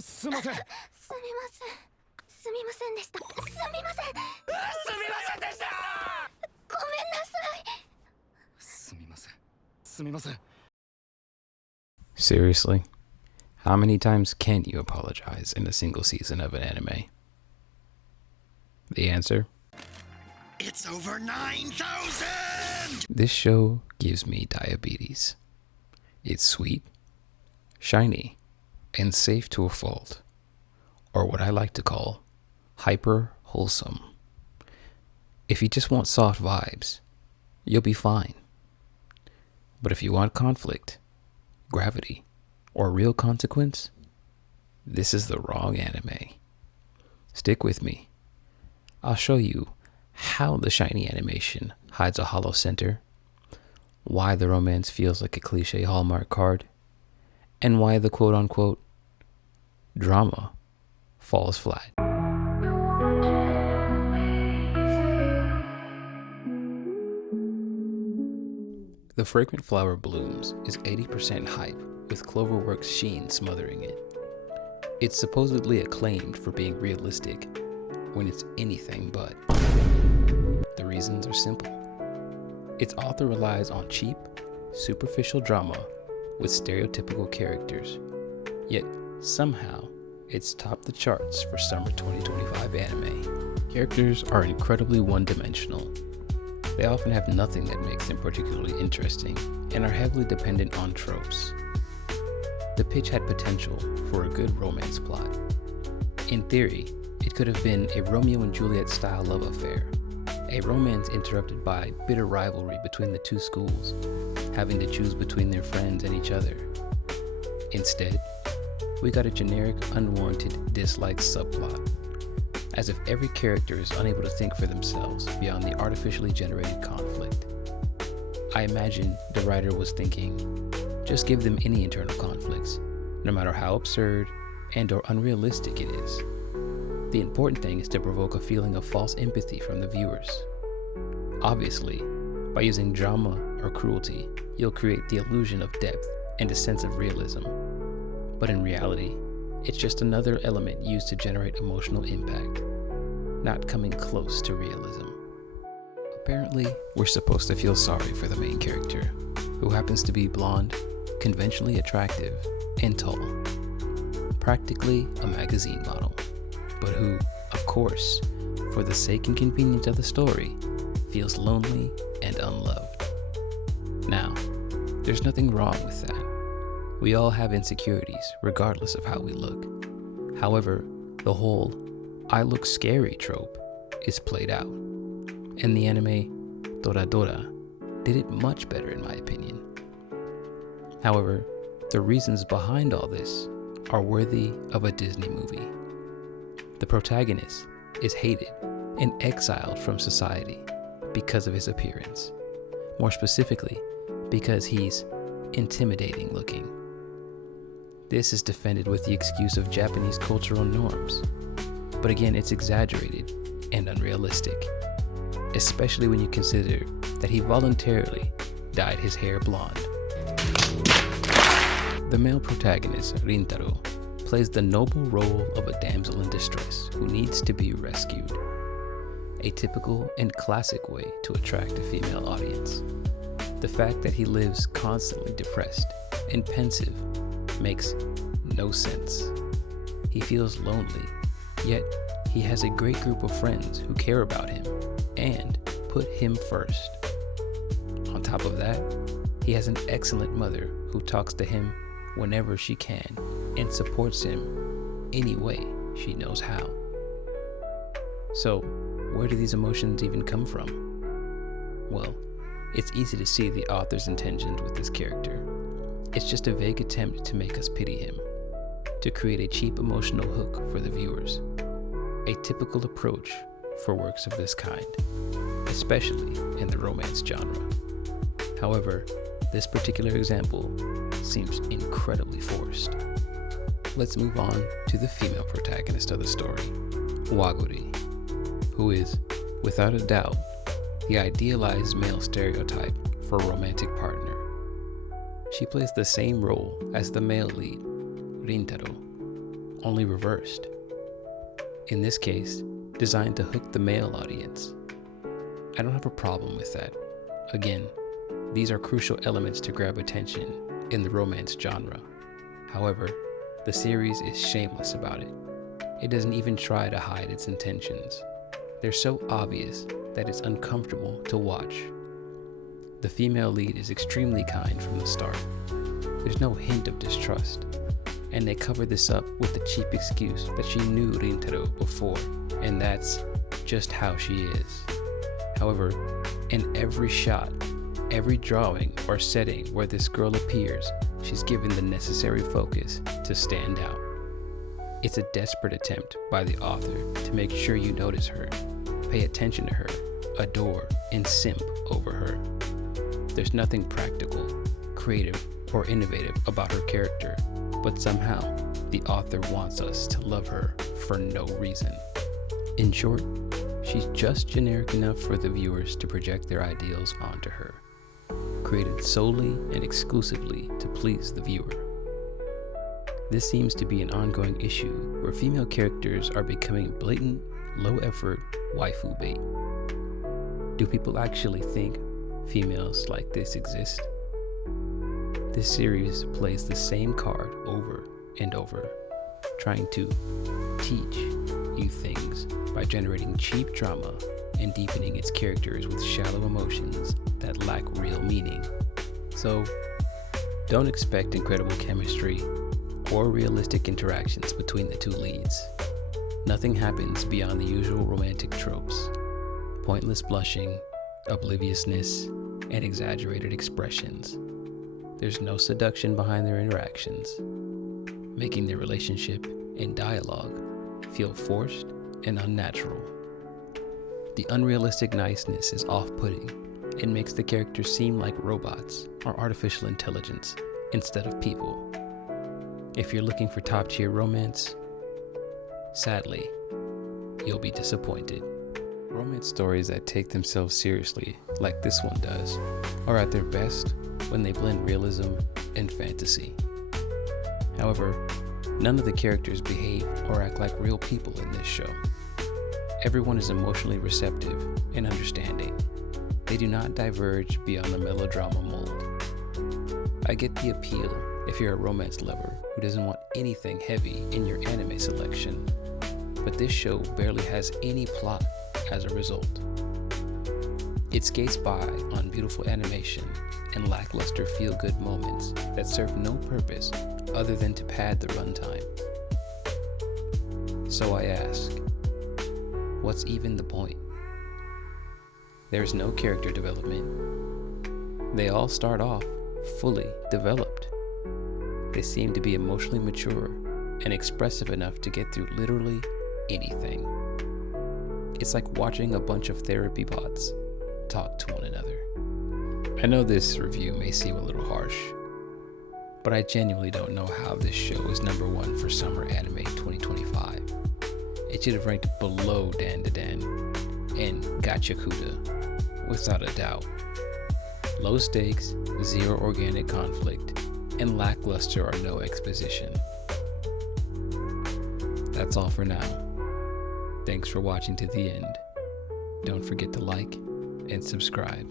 すみません。すみませんでした。すみません。すみませんでした。ごめんなさい。すみません。すみません。 Seriously? How many times can you apologize in a single season of an anime? The answer? It's over 9,000! This show gives me diabetes. It's sweet, shiny, and safe to a fault, or what I like to call hyper wholesome. If you just want soft vibes, you'll be fine. But if you want conflict, gravity, or real consequence, this is the wrong anime. Stick with me. I'll show you how the shiny animation hides a hollow center, why the romance feels like a cliche Hallmark card, and why the quote-unquote drama falls flat. The Fragrant Flower Blooms is 80% hype, with Cloverworks sheen smothering it. It's supposedly acclaimed for being realistic, when it's anything but. The reasons are simple. Its author relies on cheap, superficial drama with stereotypical characters, yet somehow it's topped the charts for summer 2025 anime. Characters are incredibly one-dimensional. They often have nothing that makes them particularly interesting and are heavily dependent on tropes. The pitch had potential for a good romance plot. In theory, it could have been a Romeo and Juliet style love affair, a romance interrupted by bitter rivalry between the two schools, having to choose between their friends and each other. Instead, we got a generic, unwarranted dislike subplot, as if every character is unable to think for themselves beyond the artificially generated conflict. I imagine the writer was thinking, just give them any internal conflicts, no matter how absurd and or unrealistic it is. The important thing is to provoke a feeling of false empathy from the viewers. Obviously, by using drama or cruelty, you'll create the illusion of depth and a sense of realism. But in reality, it's just another element used to generate emotional impact, not coming close to realism. Apparently, we're supposed to feel sorry for the main character, who happens to be blonde, conventionally attractive, and tall. Practically a magazine model, but who, of course, for the sake and convenience of the story, feels lonely and unloved. Now, there's nothing wrong with that. We all have insecurities, regardless of how we look. However, the whole "I look scary" trope is played out, and the anime Toradora did it much better in my opinion. However, the reasons behind all this are worthy of a Disney movie. The protagonist is hated and exiled from society because of his appearance. More specifically, because he's intimidating looking. This is defended with the excuse of Japanese cultural norms. But again, it's exaggerated and unrealistic, especially when you consider that he voluntarily dyed his hair blonde. The male protagonist, Rintaro, plays the noble role of a damsel in distress who needs to be rescued. A typical and classic way to attract a female audience. The fact that he lives constantly depressed and pensive makes no sense. He feels lonely, yet he has a great group of friends who care about him and put him first. On top of that, he has an excellent mother who talks to him whenever she can and supports him any way she knows how. So, where do these emotions even come from? Well, it's easy to see the author's intentions with this character. It's just a vague attempt to make us pity him, to create a cheap emotional hook for the viewers. A typical approach for works of this kind, especially in the romance genre. However, this particular example seems incredibly forced. Let's move on to the female protagonist of the story, Waguri, who is, without a doubt, the idealized male stereotype for a romantic partner. She plays the same role as the male lead, Rintaro, only reversed. In this case, designed to hook the male audience. I don't have a problem with that. Again, these are crucial elements to grab attention in the romance genre. However, the series is shameless about it. It doesn't even try to hide its intentions. They're so obvious that it's uncomfortable to watch. The female lead is extremely kind from the start. There's no hint of distrust, and they cover this up with the cheap excuse that she knew Rintaro before, and that's just how she is. However, in every shot, every drawing or setting where this girl appears, she's given the necessary focus to stand out. It's a desperate attempt by the author to make sure you notice her, pay attention to her, adore, and simp over her. There's nothing practical, creative, or innovative about her character, but somehow the author wants us to love her for no reason. In short, she's just generic enough for the viewers to project their ideals onto her, created solely and exclusively to please the viewer. This seems to be an ongoing issue where female characters are becoming blatant, low-effort waifu bait. Do people actually think females like this exist? This series plays the same card over and over, trying to teach you things by generating cheap drama and deepening its characters with shallow emotions that lack real meaning. So, don't expect incredible chemistry or realistic interactions between the two leads. Nothing happens beyond the usual romantic tropes: pointless blushing, obliviousness, and exaggerated expressions. There's no seduction behind their interactions, making their relationship and dialogue feel forced and unnatural. The unrealistic niceness is off-putting and makes the characters seem like robots or artificial intelligence instead of people. If you're looking for top-tier romance, sadly, you'll be disappointed. Romance stories that take themselves seriously, like this one does, are at their best when they blend realism and fantasy. However, none of the characters behave or act like real people in this show. Everyone is emotionally receptive and understanding. They do not diverge beyond the melodrama mold. I get the appeal if you're a romance lover who doesn't want anything heavy in your anime selection, but this show barely has any plot as a result. It skates by on beautiful animation and lackluster feel-good moments that serve no purpose other than to pad the runtime. So I ask, what's even the point? There's no character development. They all start off fully developed. They seem to be emotionally mature and expressive enough to get through literally anything. It's like watching a bunch of therapy bots talk to one another. I know this review may seem a little harsh, but I genuinely don't know how this show is #1 for Summer Anime 2025. It should have ranked below Dan to Dan and Gachakuda, without a doubt. Low stakes, zero organic conflict, and lackluster or no exposition. That's all for now. Thanks for watching to the end. Don't forget to like and subscribe.